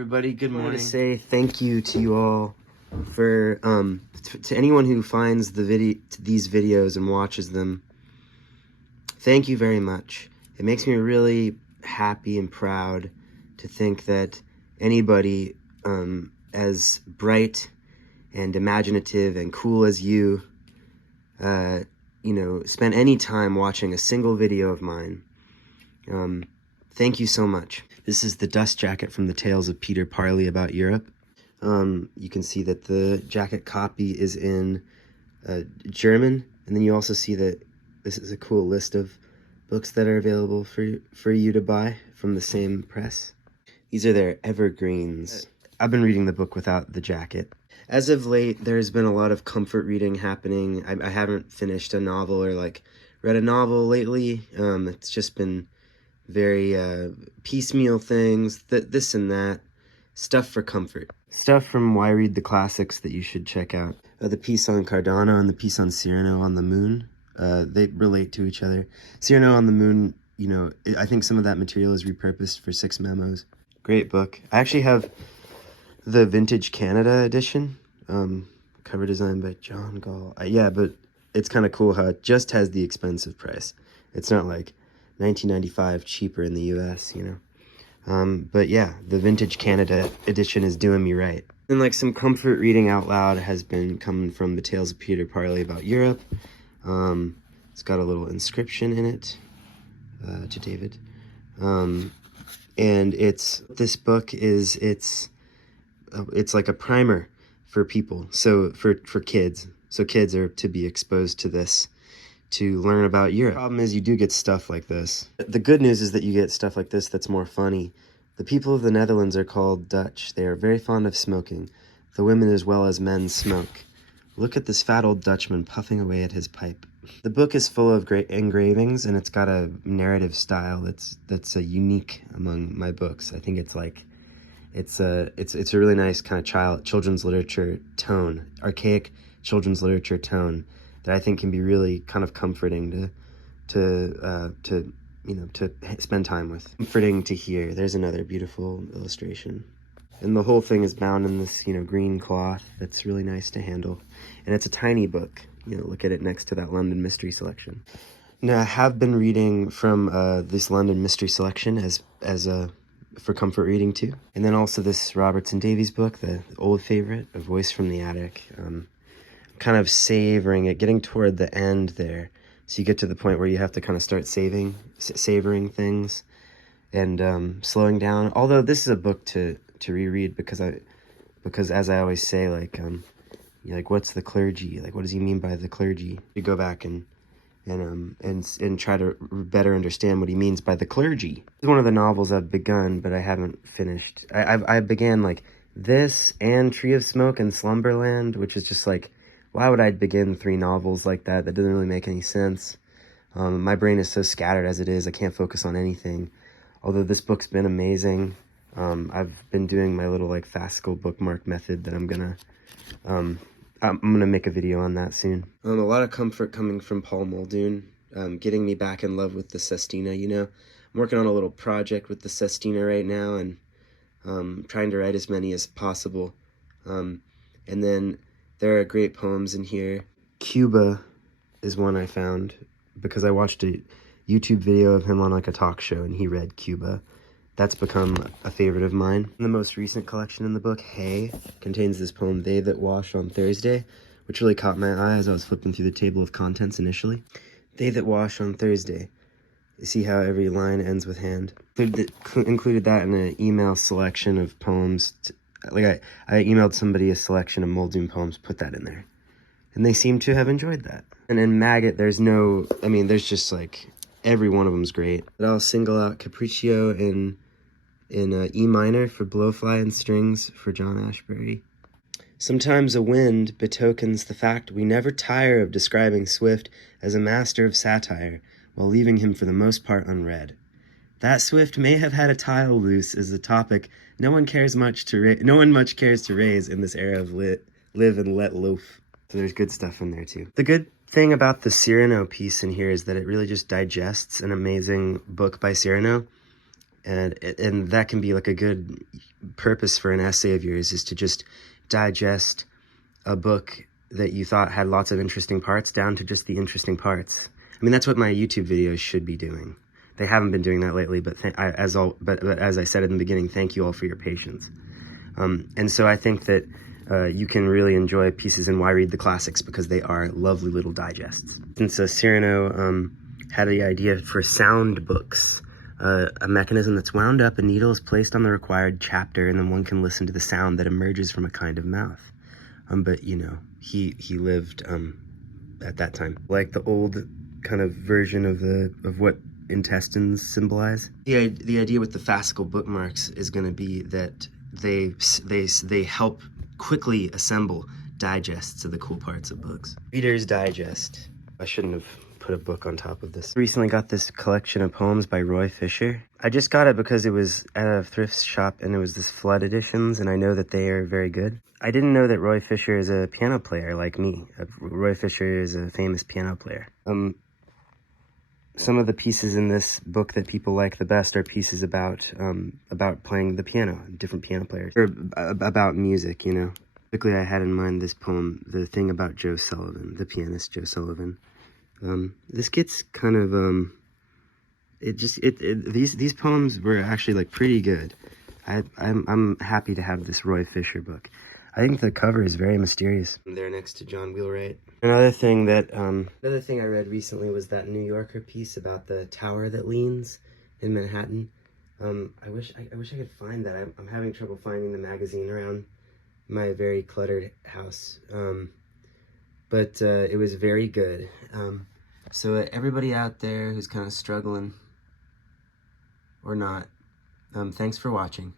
everybody. Good morning. I wanted to say thank you to you all for to anyone who finds these videos and watches them. Thank you very much. It makes me really happy and proud to think that anybody as bright and imaginative and cool as you, spent any time watching a single video of mine. Thank you so much. This is the dust jacket from the Tales of Peter Parley about Europe. You can see that the jacket copy is in German, and then you also see that this is a cool list of books that are available for you to buy from the same press. These are their evergreens. I've been reading the book without the jacket. As of late, there's been a lot of comfort reading happening. I haven't finished a novel or read a novel lately. It's just been very piecemeal things, this and that, stuff for comfort. Stuff from Why Read the Classics that you should check out. The piece on Cardano and the piece on Cyrano on the Moon, they relate to each other. Cyrano on the Moon, I think some of that material is repurposed for 6 Memos. Great book. I actually have the Vintage Canada edition, cover design by John Gall. Yeah, but it's kind of cool how it just has the expensive price. It's not like $19.95 cheaper in the US, but yeah, the Vintage Canada edition is doing me right. And some comfort reading out loud has been coming from the Tales of Peter Parley about Europe. It's got a little inscription in it to David, and this book is it's like a primer for people, so for kids, so kids are to be exposed to this to learn about Europe. The problem is you do get stuff like this. The good news is that you get stuff like this that's more funny. The people of the Netherlands are called Dutch. They are very fond of smoking. The women as well as men smoke. Look at this fat old Dutchman puffing away at his pipe. The book is full of great engravings, and it's got a narrative style that's unique among my books. I think it's a really nice kind of children's literature tone, archaic children's literature tone, that I think can be really kind of comforting to spend time with. Comforting to hear. There's another beautiful illustration. And the whole thing is bound in this, green cloth that's really nice to handle. And it's a tiny book. Look at it next to that London Mystery Selection. Now, I have been reading from this London Mystery Selection for comfort reading too. And then also this Robertson Davies book, the old favorite, A Voice from the Attic. Kind of savoring it, getting toward the end there. So you get to the point where you have to kind of start savoring things and slowing down. Although this is a book to reread because as I always say, what's the clergy? What does he mean by the clergy? You go back and try to better understand what he means by the clergy. It's one of the novels I've begun, but I haven't finished. I began this and Tree of Smoke and Slumberland, which is just why would I begin 3 novels like that? That doesn't really make any sense. My brain is so scattered as it is, I can't focus on anything. Although this book's been amazing. I've been doing my little fascicle bookmark method that I'm gonna make a video on that soon. A lot of comfort coming from Paul Muldoon, getting me back in love with the Sestina, I'm working on a little project with the Sestina right now, and trying to write as many as possible. And then there are great poems in here. Cuba is one I found because I watched a YouTube video of him on a talk show, and he read Cuba. That's become a favorite of mine. The most recent collection in the book, Hay, contains this poem, They That Wash on Thursday, which really caught my eye as I was flipping through the table of contents initially. They that wash on Thursday. You see how every line ends with hand? Included that in an email selection of poems. I emailed somebody a selection of Muldoon poems, put that in there. And they seem to have enjoyed that. And in Maggot, there's just every one of them's great. But I'll single out Capriccio in E minor for Blowfly and Strings for John Ashbery. Sometimes a wind betokens the fact we never tire of describing Swift as a master of satire, while leaving him for the most part unread. That Swift may have had a tile loose is a topic no one much cares to raise in this era of live and let loaf. So there's good stuff in there too. The good thing about the Cyrano piece in here is that it really just digests an amazing book by Cyrano, and that can be a good purpose for an essay of yours is to just digest a book that you thought had lots of interesting parts down to just the interesting parts. I mean, that's what my YouTube videos should be doing. They haven't been doing that lately, but as I said in the beginning, thank you all for your patience. And so I think that you can really enjoy pieces in Why Read the Classics because they are lovely little digests. Since Cyrano had the idea for sound books, a mechanism that's wound up, a needle is placed on the required chapter, and then one can listen to the sound that emerges from a kind of mouth. But you know, he lived at that time, like the old kind of version of what intestines symbolize. The idea with the fascicle bookmarks is going to be that they help quickly assemble digests of the cool parts of books. Reader's Digest. I shouldn't have put a book on top of this. Recently got this collection of poems by Roy Fisher. I just got it because it was at a thrift shop and it was this flood editions, and I know that they are very good. I didn't know that Roy Fisher is a piano player like me. Roy Fisher is a famous piano player. Some of the pieces in this book that people like the best are pieces about playing the piano, different piano players, or about music, you know. Particularly, I had in mind this poem, the thing about Joe Sullivan, the pianist Joe Sullivan. This gets kind of these poems were actually like pretty good. I'm happy to have this Roy Fisher book. I think the cover is very mysterious. I'm there next to John Wheelwright. Another thing I read recently was that New Yorker piece about the tower that leans in Manhattan. I wish I could find that. I'm having trouble finding the magazine around my very cluttered house. But it was very good. So everybody out there who's kind of struggling or not, thanks for watching.